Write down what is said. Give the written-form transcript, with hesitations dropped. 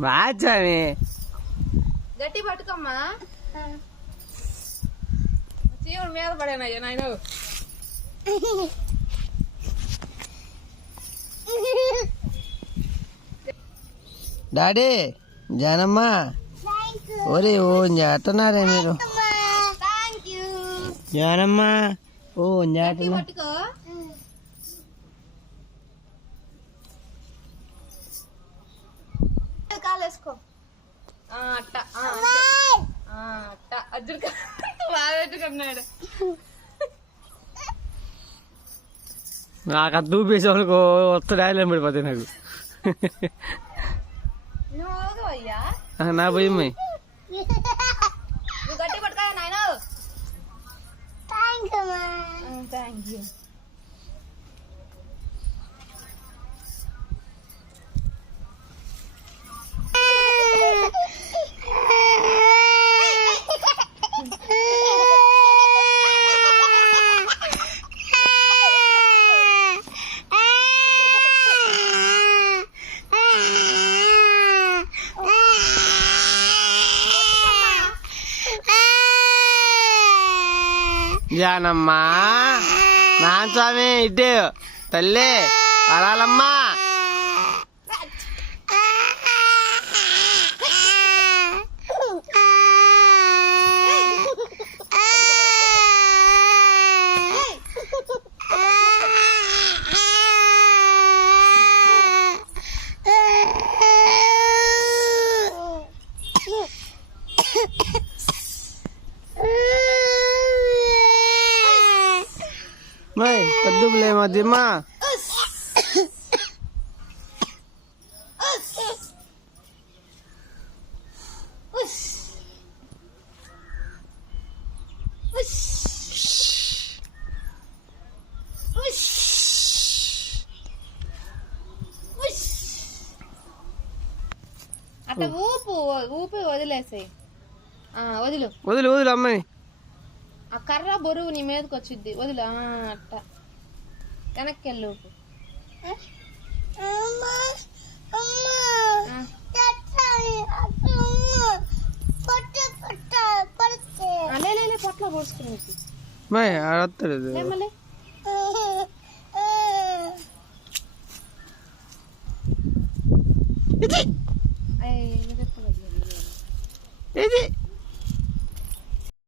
బాచామి గట్టి పట్టుకోమ్మా చీవుడు మీద పడేనయ్యా నాయన డాడీ జానమ్మ ఒరే ఓ చేస్తున్నారే మీరు జానమ్మ ఓ చేస్తున్నా పట్టుకో కాలేసుకో అట్ట అట్ట అర్జున్ బాగా పెట్టుకున్నాడు నాకు అది చూపేసే వాళ్ళకు వస్తాడు ఆయన పడిపోతాయి నాకు అయ్యా నా భయమ్మాయి నువ్వు గట్టి పట్టుకోయా నాయన థ్యాంక్ యూ జానమ్మా నాన్న స్వామి ఇటు తల్లి వరాలమ్మా Mai, padu boleh mati ma. అట్లా ఊపి వదిలేసాయి వదిలు వదిలు వదిలు అమ్మాయి ఆ కర్ర బరువు నీ మీదకి వచ్చింది వదిలు అట్ట వెనక్కి వెళ్ళు పొట్ల పోసుకునేది మై ఆడతాడు